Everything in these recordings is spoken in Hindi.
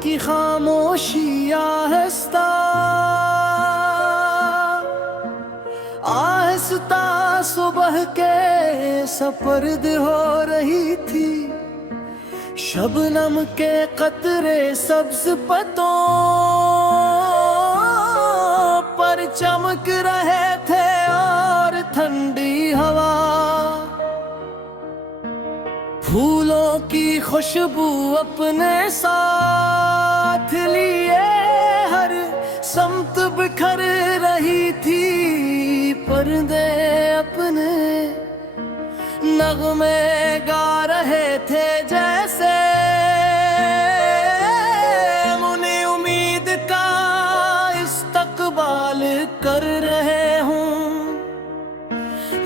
की खामोशी आहिस्ता आहिस्ता सुबह के सपर्द हो रही थी। शबनम के कतरे सब्ज पत्तों पर चमक रहे थे और ठंडी हवा फूलों की खुशबू अपने साथ लिए हर समत बिखर रही थी। पर्दे अपने नगमे गा रहे थे जैसे मुने उम्मीद का इस्तकबाल कर रहे हूँ।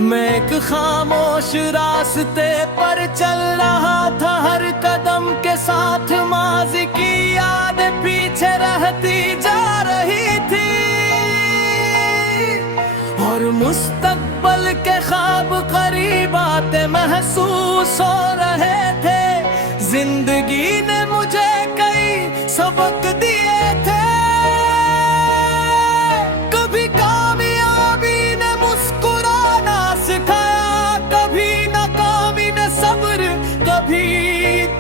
मैं एक खामोश रास्ते पर चल रहा था, हर कदम के साथ माज़ी की याद पीछे रहती जा रही थी और मुस्तकबल के ख्वाब करीब आते महसूस हो रहे थे। जिंदगी ने मुझे कई सबक दिए थे, कभी कामयाबी ने मुस्कुराना सिखाया, कभी नाकामी ने सब्र, कभी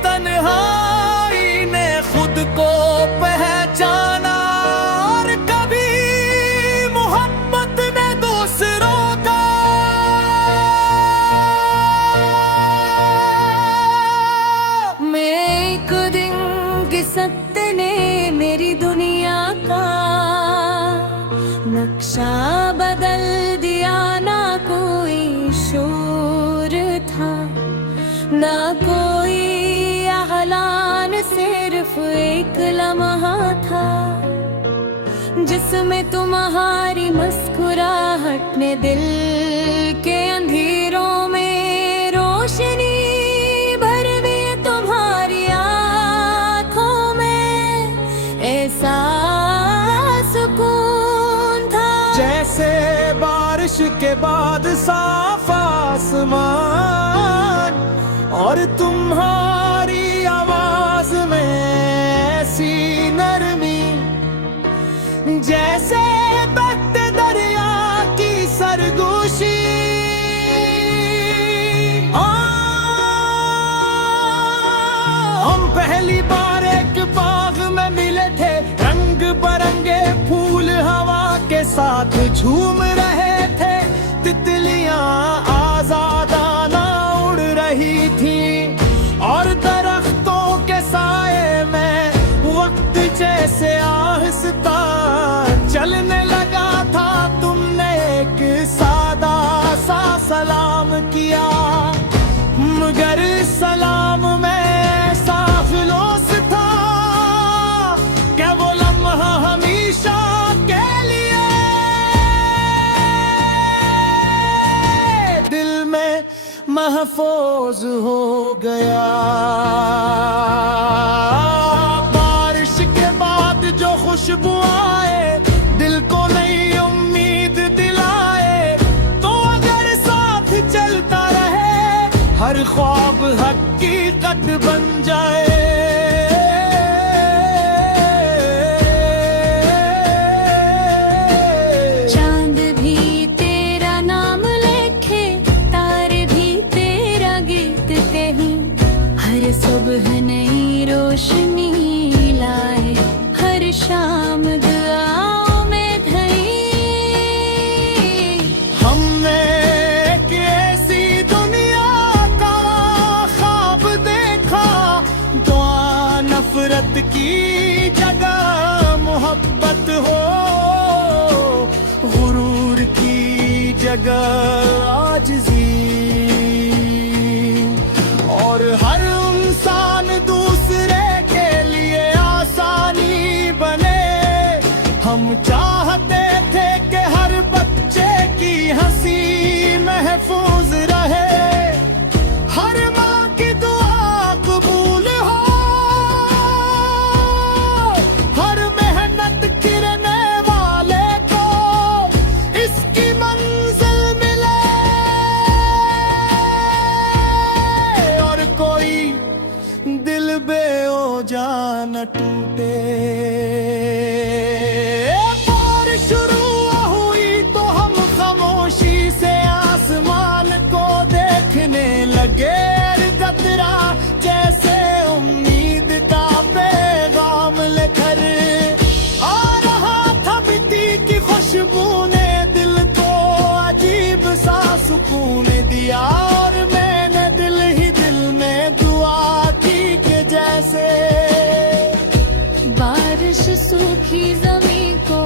तन्हाई ने खुद को पहचाना और कभी मोहब्बत ने दूसरों का। मैं एक दिन की सत्य ने मेरी दुनिया का नक्शा बदल दिया। ना कोई शोर था, ना कोई आलान, सिर्फ एक लम्हा था जिसमें तुम्हारी मुस्कुराहट ने दिल के अंधेरों में रोशनी भर दी। तुम्हारी आँखों में ऐसा सुकून था जैसे बारिश के बाद साफ आसमान और तुम्हारी आवाज में ऐसी नरमी जैसे बहते दरिया की सरगोशी। हम पहली बार एक बाग में मिले थे, रंग बरंगे फूल हवा के साथ झूम रहे थे। तितलियां आजादाना उड़ रही थी और दरख्तों के साए में वक्त जैसे आहिस्ता चलने लगा था। तुमने एक सादा सा सलाम किया, मगर सलाम में ऐसा खलूस था क्या वो लम्हा हमेशा के लिए दिल में महफूज हो गया। बारिश के बाद जो खुशबू आए दिल को नई उम्मीद दिलाए, तो अगर साथ चलता रहे हर ख्वाब हकीकत बन जाए। चांद भी तेरा नाम लिखे, तारे भी तेरा गीत कहे, हर सुबह नई रोशनी लाए, हर शाम दुआओं में धई। हमने एक ऐसी दुनिया का ख्वाब देखा, दुआ नफरत की जगह मोहब्बत हो, गुरूर की जगह आजिज़ी, और हर इंसान दूसरे के लिए आसानी बने। हम चाहते थे कि हर बच्चे की हंसी महफूज रहे, हर माँ की दुआ कबूल हो, हर मेहनत गिरने वाले को इसकी मंजिल मिले, और कोई दिल बेओजा न टूटे। बारिश शुरू हुई तो हम खामोशी से आसमान को देखने लगे। गतरा जैसे उम्मीद का पैगाम लेकर आ रहा था, मिट्टी की खुशबू ने दिल को अजीब सा सुकून दिया। और मैंने दिल ही दिल में दुआ की कि जैसे बारिश सूखी जमीन को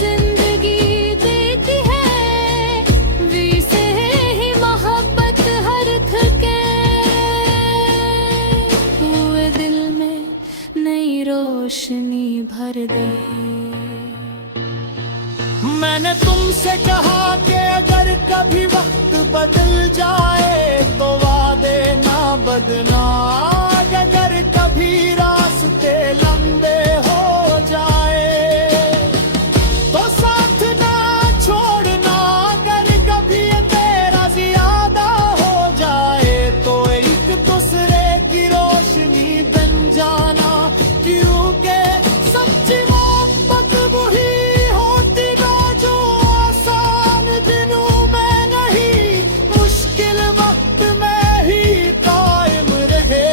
जिंदगी देती है, वैसे ही मोहब्बत हर थके हुए दिल में नई रोशनी भर दे। मैंने तुमसे कहा कि अगर कभी वक्त बदल जाए तो वादे ना बदलना। अगर कभी रास्ते लंबे हो जाए तो साथ ना छोड़ना। अगर कभी तेरा ज्यादा हो जाए तो एक दूसरे की रोशनी बन जाना। क्योंकि सच्ची मोहब्बत वही होती है जो आसान दिनों में नहीं, मुश्किल वक्त में ही कायम रहे।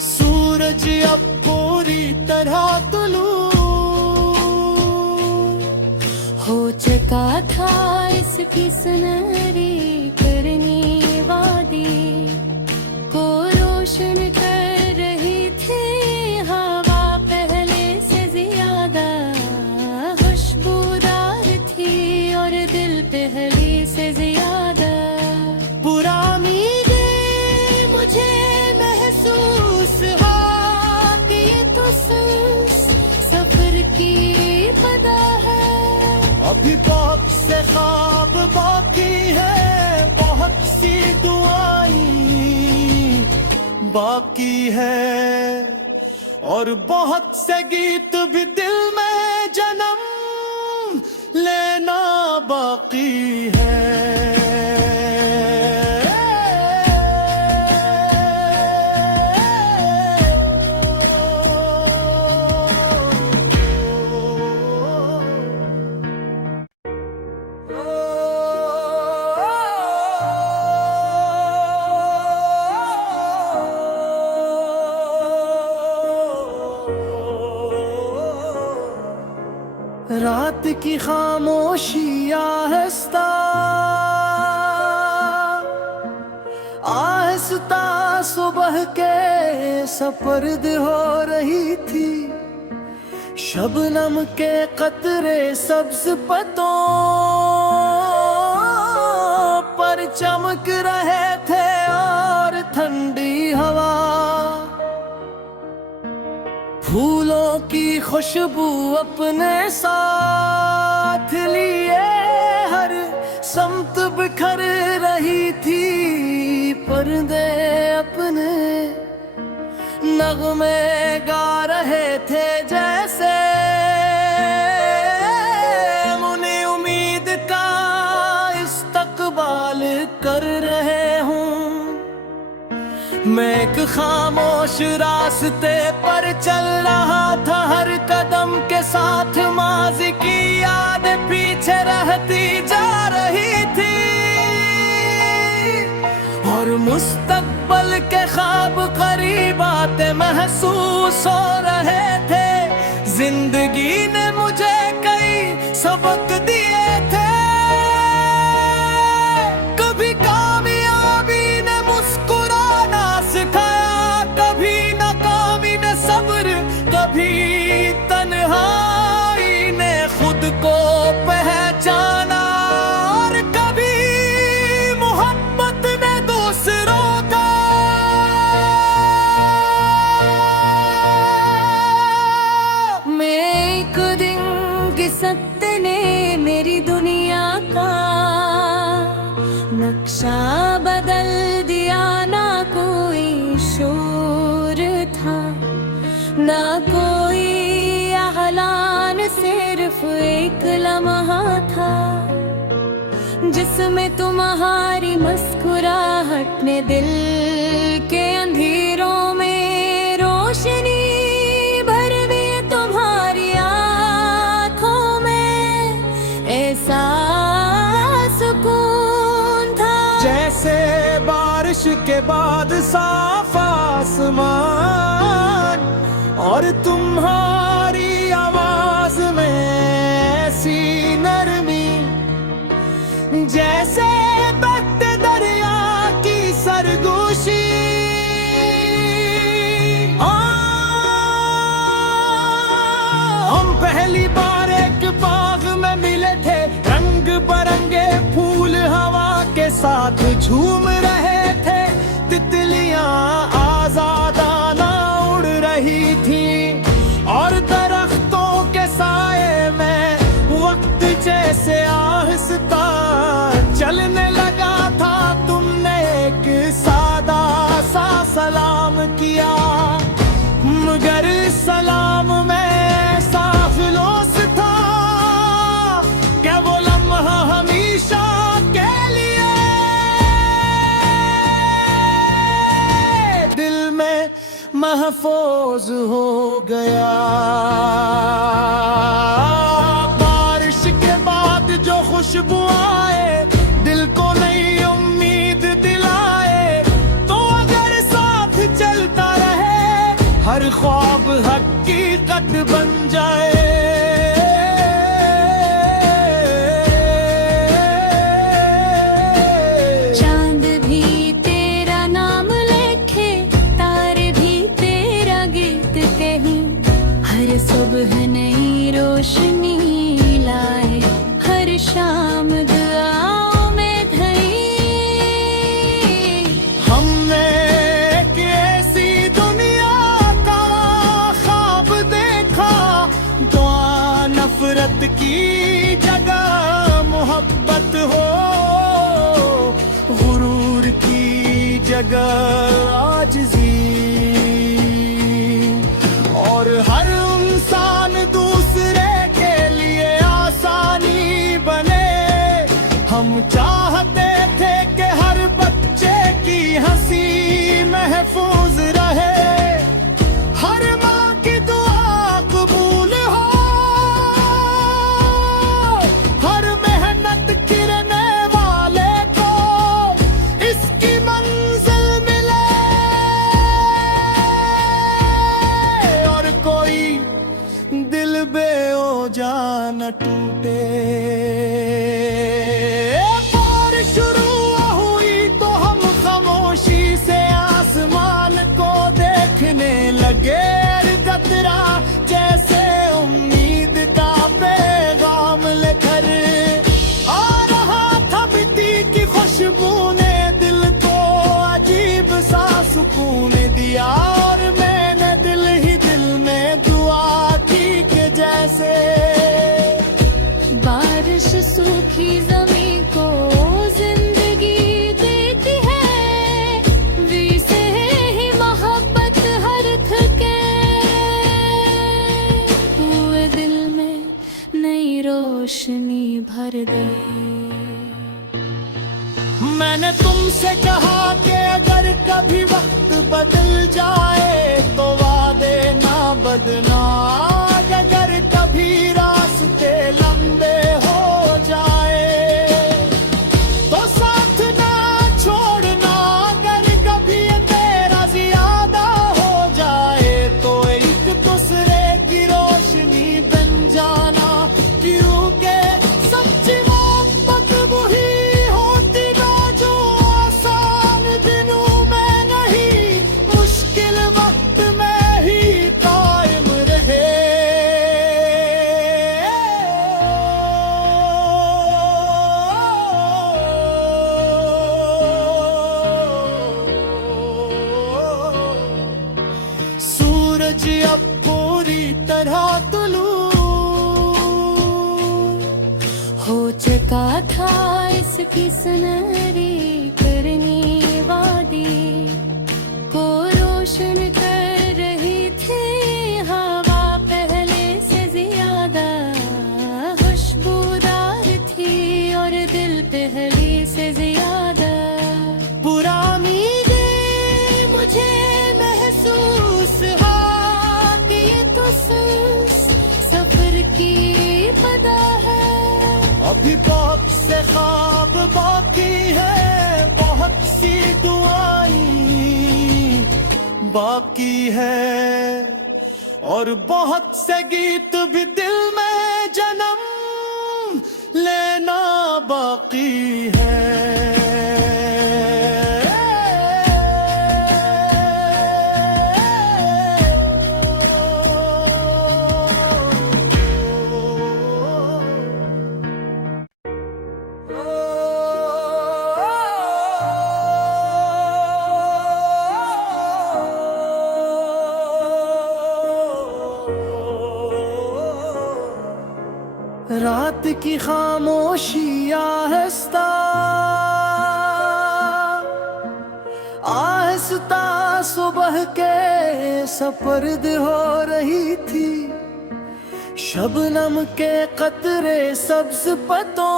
सूरज अब पूरी तरह तुलू हो चुका था इसकी सुनहरी करनी वादी को रोशन कर रही थी हवा पहले से ज्यादा। खुशबूदार थी और दिल पहले से ज्यादा। पुरानी दिन मुझे महसूस हुआ कि ये तो सफर की पता है। अभी बहुत से ख्वाब बाकी है, बहुत सी दुआएं बाकी है, और बहुत से गीत भी दिल में जन्म लेना बाकी है। रात की खामोशी आहिस्ता आहिस्ता सुबह के सपर्द हो रही थी। शबनम के कतरे सब्ज पत्तों पर चमक रहे थे और ठंडी हवा फूलों की खुशबू अपने साथ लिए हर समत बिखर रही थी। पर्दे अपने नगमे गा रहे थे जैसे मुने उम्मीद का इस्तकबाल कर रहे हूँ। मैं एक खामोश रास्ते पर चल रहा था, हर कदम के साथ माज़ी की याद पीछे रहती जा रही थी। और मुस्तकबल के ख्वाब करीब आते महसूस हो रहे थे। जिंदगी ने मुझे कई सबक दिए थे। कभी कामयाबी ने मुस्कुराना सिखाया, कभी नाकामी ने सब्र, कभी तन्हाई ने खुद को पहचाना, और कभी मोहब्बत ने दूसरों का। मैं एक दिन किस्मत ने मेरी सांस में तुम्हारी मुस्कुराहट ने दिल के अंधेरों में रोशनी भर दी तुम्हारी आँखों में। ऐसा सुकून था जैसे बारिश के बाद साफ आसमान, और तुम्हारी आवाज में ऐसी नरमी जैसे बहते दरिया की सरगोशी। हम पहली बार एक बाग में मिले थे, रंग बिरंगे फूल हवा के साथ झूम रहे थे। तितलियां आजादाना उड़ रही थी, और दरख्तों के साए में वक्त जैसे आहिस्ता चलने लगा था। तुमने एक सादा सा सलाम किया, मगर सलाम में ऐसा फिलोस था क्या वो लम्हा हमेशा के लिए दिल में महफूज हो गया। बारिश के बाद जो खुशबू आए, दिल को नई उम्मीद दिलाए, तो अगर साथ चलता रहे हर ख्वाब हकीकत बन जाए। चांद भी तेरा नाम लिखे, तारे भी तेरा गीत कहे, हर सुबह नई रोशनी लाए, हर शाम दुआओं में धई। हमने एक ऐसी दुनिया का ख्वाब देखा, दुआ नफरत की जगह मोहब्बत हो, गुरूर की जगह आजिज़ी, और हर इंसान दूसरे के लिए आसानी बने। हम चाहते थे कि हर बच्चे की हंसी महफूज रहे, हर माँ की दुआ कबूल हो, हर मेहनत गिरने वाले को इसकी मंजिल मिले, और कोई दिल बेओजा न टूटे। बारिश शुरू हुई तो हम खामोशी से आसमान को देखने लगे। गतरा जैसे उम्मीद का पैगाम लेकर आ रहा था, मिट्टी की खुशबू ने दिल को अजीब सा सुकून दिया, और मैंने दिल ही दिल में दुआ की कि जैसे बारिश सूखी जमीन को जिंदगी देती है, वैसे ही मोहब्बत हर थके हुए दिल में नई रोशनी भर दे। मैंने तुमसे कहा कि अगर कभी वक्त बदल जाए तो वादे ना बदलना, अगर कभी रास्ते लंबे हो जाए तो साथ ना छोड़ना, अगर कभी तेरा ज्यादा हो जाए तो एक दूसरे की रोशनी बन जाना। क्योंकि सच्ची मोहब्बत वही होती ना जो आसान दिनों में नहीं, मुश्किल वक्त में ही कायम रहे। सूरज अब पूरी तरह तुलू हो चुका था इसकी सुनहरी करनी वादी को रोशन कर रही थी हवा पहले से ज्यादा खुशबूदार थी, और दिल पहली अभी बहुत से ख्वाब बाकी है, बहुत सी दुआएं बाकी है, और बहुत से गीत भी दिल में जन्म लेना बाकी है। रात की खामोशी आहिस्ता आहिस्ता सुबह के सपर्द हो रही थी। शबनम के कतरे सब्ज पत्तों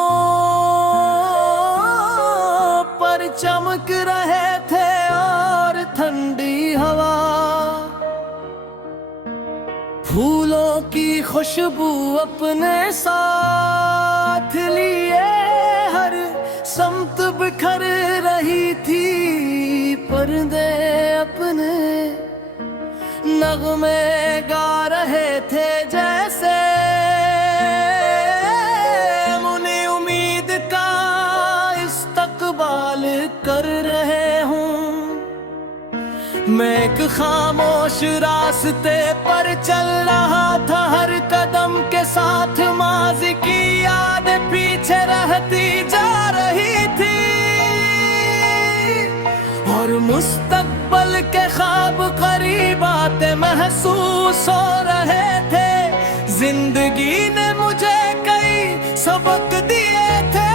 पर चमक रहे थे और ठंडी हवा फूलों की खुशबू अपने साथ लिए हर समत बिखर रही थी। पर्दे अपने नगमे गा रहे थे जैसे मुने उम्मीद का इस्तकबाल कर रहे हूँ। मैं एक खामोश रास्ते पर चल रहा था, हर कदम के साथ माज़ी की याद पीछे रहती जा रही थी, और मुस्तकबल के ख्वाब करीब आते महसूस हो रहे थे। जिंदगी ने मुझे कई सबक दिए थे,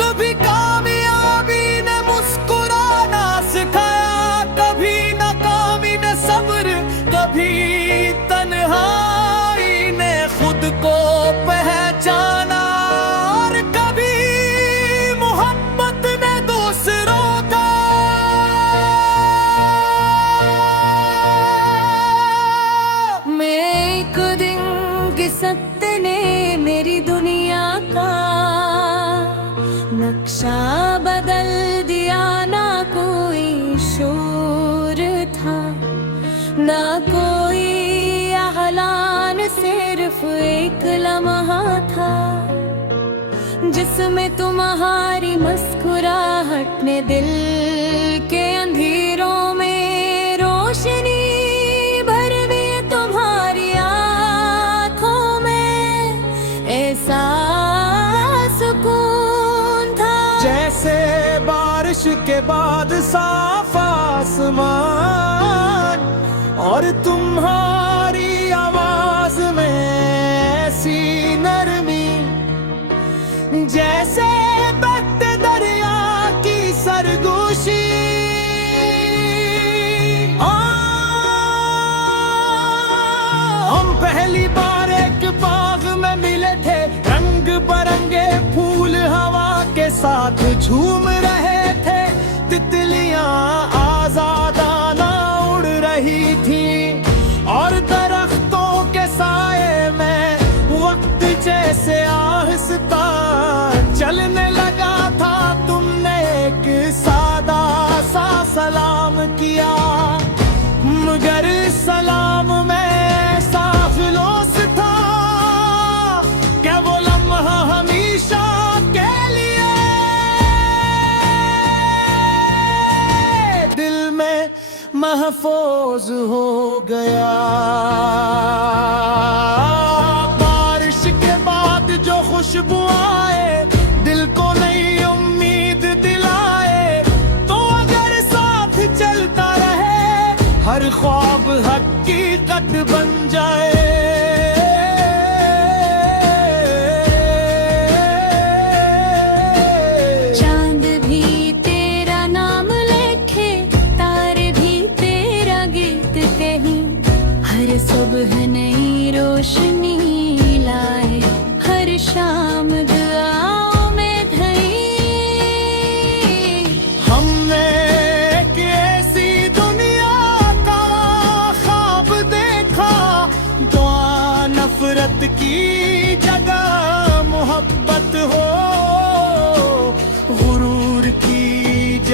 कभी कामयाबी ने मुस्कुराना सिखाया, कभी नाकामी ने सब्र, कभी तन्हाई ने खुद को पहचाना, और कभी मोहब्बत ने दूसरों का। मैं एक दिन की सत्य ने मेरी दुनिया का नक्शा बदल दिया। ना कोई शोर था, ना कोई ऐलान, सिर्फ एक लम्हा था जिसमें तुम्हारी मुस्कुराहट ने दिल के अंधेरों में रोशनी भर दी। तुम्हारी आँखों में ऐसा सुकून था जैसे बारिश के बाद साफ आसमान, और तुम्हारी आवाज में ऐसी नरमी जैसे बहते दरिया की सरगोशी। हम पहली बार एक बाग में मिले थे, रंग बरंगे फूल हवा के साथ झूम रहे थे। तितलियां आजादाना उड़ रही थी, और दरख्तों के साए में वक्त जैसे आहिस्ता चलने लगा था। तुमने एक सादा सा सलाम किया, मगर सलाम में ऐसा फिलोस था क्या वो लम्हा हमेशा के लिए दिल में महफूज हो गया। बारिश के बाद जो खुशबू आए, दिल को नई उम्मीद दिलाए, तो अगर साथ चलता रहे हर ख्वाब हकीकत बन जाए। चांद भी तेरा नाम लिखे, तारे भी तेरा गीत कहे, हर सुबह नई रोशनी लाए, हर शाम दुआओं में धई। हमने एक ऐसी दुनिया का ख्वाब देखा, दुआ नफरत की जगह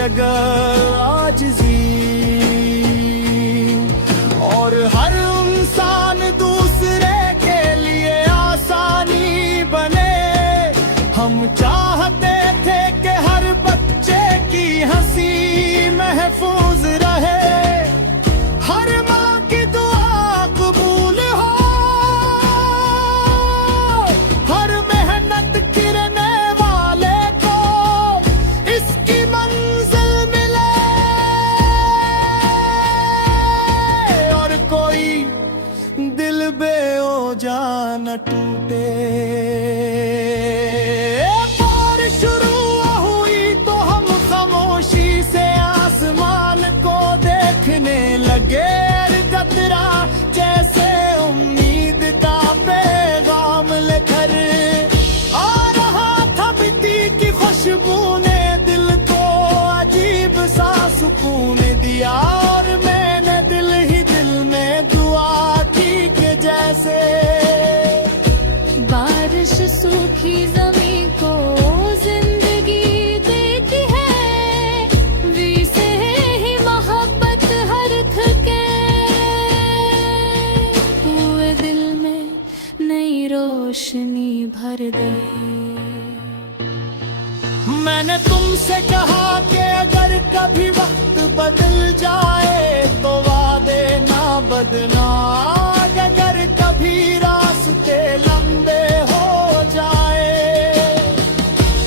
अगर आजिज़ी, और हर इंसान दूसरे के लिए आसानी बने। हम चाहते थे कि हर बच्चे की हंसी महफूज रहे, हर माँ की दुआ कबूल हो, हर मेहनत गिरने वाले को इसकी मंजिल मिले, और कोई दिल बेओजा न टूटे। बारिश शुरू हुई तो हम खामोशी से आसमान को देखने लगे, गतरा जैसे उम्मीद का पैगाम लेकर आ रहा था। मिट्टी की खुशबू ने दिल को अजीब सा सुकून दिया, और मैंने दिल ही दिल में दुआ की कि जैसे बारिश सूखी जमीन को जिंदगी देती है, वैसे ही मोहब्बत हर थके हुए दिल में नई रोशनी भर दे। मैंने तुमसे कहा कि अगर कभी वक्त बदल जाए तो वादे ना बदलना, अगर कभी रास्ते लंबे हो जाए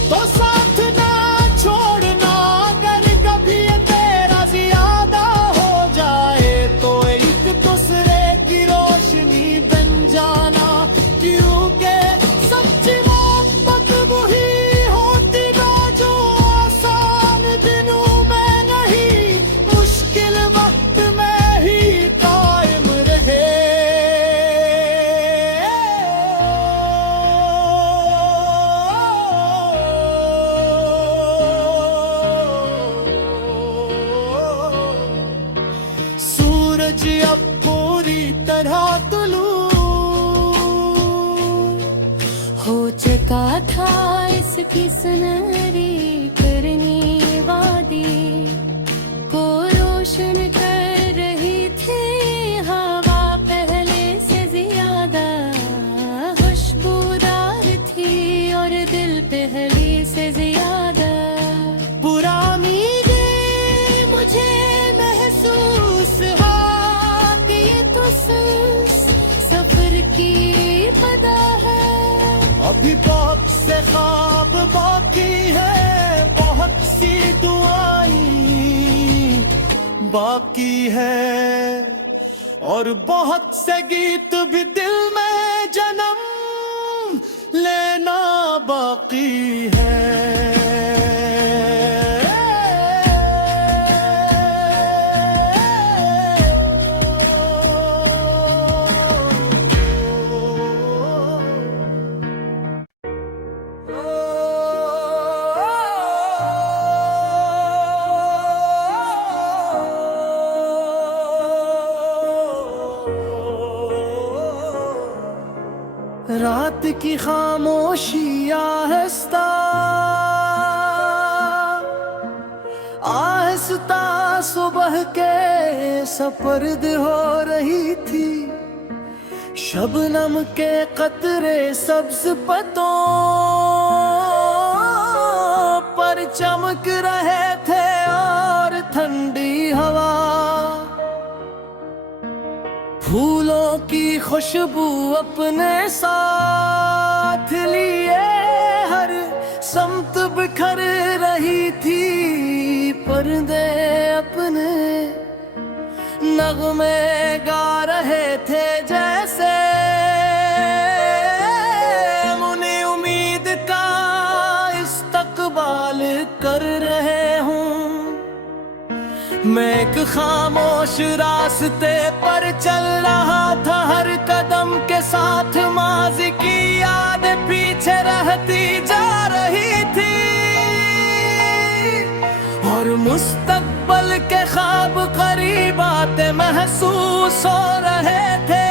तो साथ ना छोड़ना, अगर कभी तेरा ज्यादा हो जाए तो एक दूसरे की रोशनी बन जाना, क्योंकि सच्ची मोहब्बत वही होती है जो आसान दिनों में नहीं, मुश्किल वक्त में ही कायम रहे। सूरज अब पूरी तरह तुलू हो चुका था इसकी सुनहरी करनी वादी को रोशन कर रही थी हवा पहले से ज्यादा, खुशबूदार थी और दिल पहले से ज्यादा पुरानी ये मुझे महसूस हुआ कि ये तो सफर की पता है। अभी बहुत से ख्वाब बाकी है, बहुत सी दुआएं बाकी है, और बहुत से गीत भी दिल में जन्म लेना बाकी है। रात की खामोशी आहिस्ता आहिस्ता सुबह के सपर्द हो रही थी, शबनम के कतरे सब्ज पत्तों पर चमक रहे थे, और ठंडी हवा फूलों की खुशबू अपने साथ लिए हर समत बिखर रही थी। पर्दे अपने नगमे गा रहे थे जैसे मुने उम्मीद का इस्तकबाल कर रहे हूँ। मैं एक खामोश रास्ते पर चल रहा था, हर कदम के साथ माज़ी की याद पीछे रहती जा रही थी, और मुस्तकबल के ख्वाब करीब आते महसूस हो रहे थे।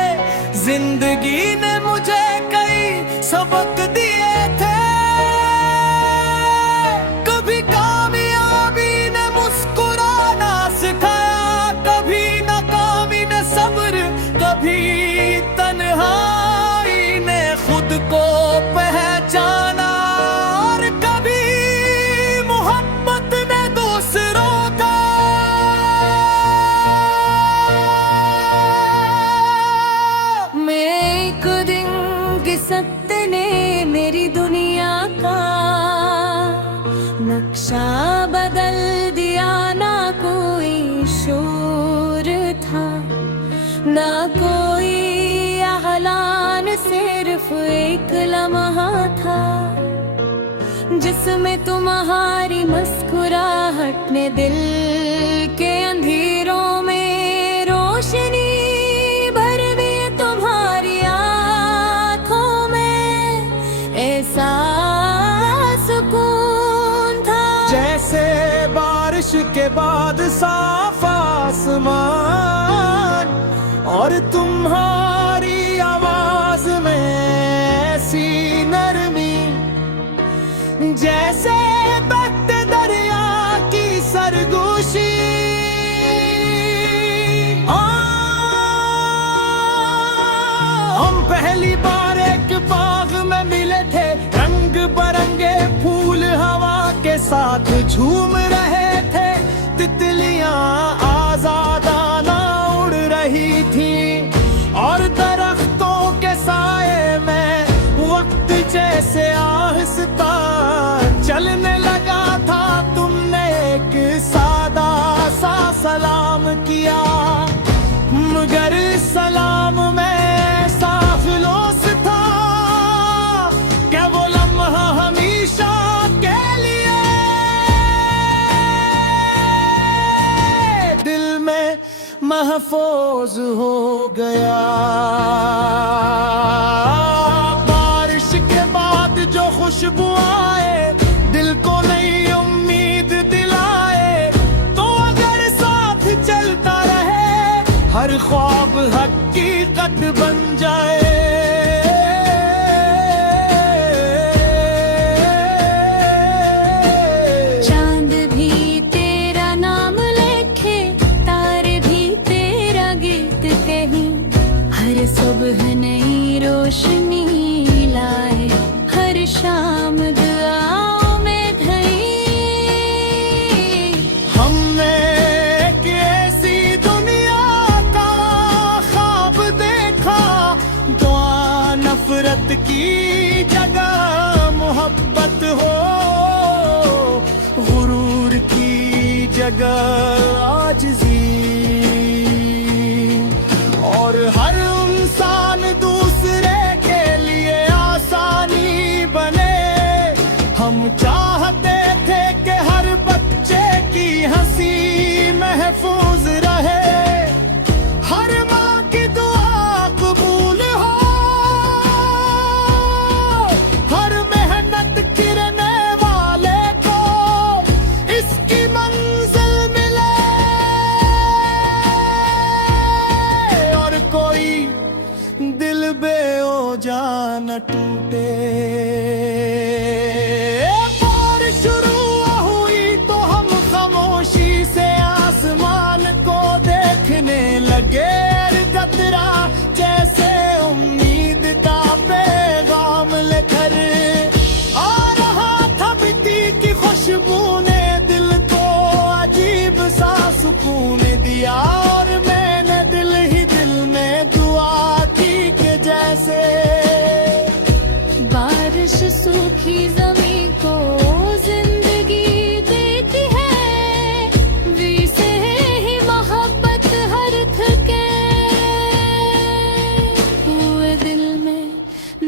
जिंदगी ने मुझे कई सबक दिए थे, कभी कामयाबी ने जिसमें तुम्हारी मुस्कुराहट ने दिल के अंधेरों में रोशनी भर दी, तुम्हारी आँखों में ऐसा सुकून था जैसे बारिश के बाद साफ आसमान, और तुम्हारी आवाज में ऐसी नरमी जैसे बहते दरिया की सरगोशी। हम पहली बार एक बाग में मिले थे, रंग बिरंगे फूल हवा के साथ झूम रहे थे, तितलियां आजादाना उड़ रही थी, और दरख्तों के साए में वक्त जैसे आहिस्ता चलने लगा था। तुमने एक सादा सा सलाम किया, मगर सलाम में साफ लोस था, क्या वो लम्हा हमेशा के लिए दिल में महफूज हो गया। बारिश के बाद जो खुशबू आए, दिल को नई उम्मीद दिलाए, तो अगर साथ चलता रहे, हर ख्वाब हकीकत बन जाए। चांद भी तेरा नाम लिखे, तारे भी तेरा गीत कहे, हर सुबह नई रोशनी लाए, हर शाम दुआओं में धई। हमने एक ऐसी दुनिया का ख्वाब देखा, दुआ नफरत की जगह मोहब्बत हो, गुरूर की जगह आजिज़ी, और हर इंसान दूसरे के लिए आसानी बने। हम चाहते थे कि हर बच्चे की हंसी महफूज रहे, हर माँ की दुआ कबूल हो, हर मेहनत गिरने वाले को इसकी मंजिल मिले, और कोई दिल बेओजा न टूटे। बारिश शुरू हुई तो हम खामोशी से आसमान को देखने लगे, गतरा जैसे उम्मीद का पैगाम लेकर आ रहा था। मिट्टी की खुशबू ने दिल को अजीब सा सुकून दिया, और मैंने दिल ही दिल में दुआ की कि जैसे बारिश सूखी जमीन को जिंदगी देती है, वैसे ही मोहब्बत हर थके हुए दिल में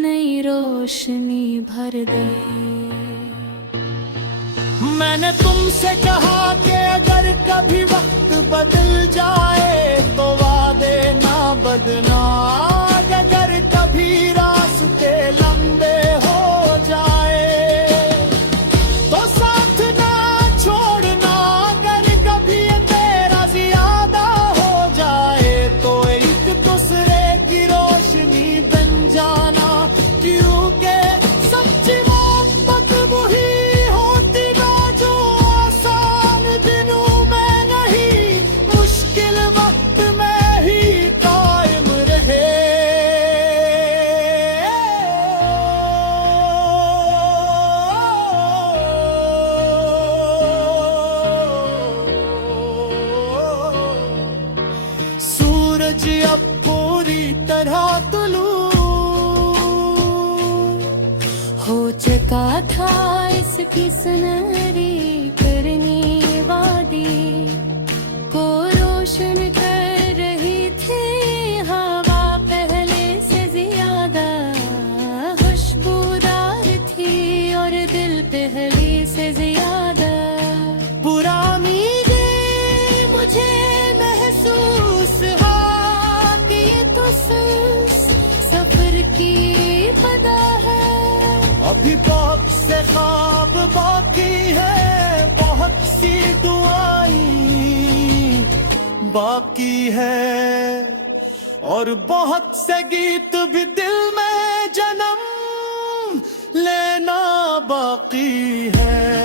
नई रोशनी भर दे। मैंने तुमसे कहा कि अगर कभी वक्त बदल जाए तो वादे ना बदलना, अगर कभी रास्ते लंबे हो जाए तो साथ ना छोड़ना, अगर कभी तेरा ज्यादा हो जाए तो एक दूसरे की रोशनी बन जाना, क्योंकि सच्ची मोहब्बत वही होती है जो आसान दिनों में नहीं, मुश्किल वक्त में ही कायम रहे। सूरज अब पूरी तरह तुलू हो चुका था इसकी सुनहरी करनी वादी को रोशन कर रही थी हवा, पहले से ज्यादा खुशबूदार थी और दिल पहले अभी बहुत से ख्वाब बाकी है, बहुत सी दुआएं बाकी है, और बहुत से गीत भी दिल में जन्म लेना बाकी है।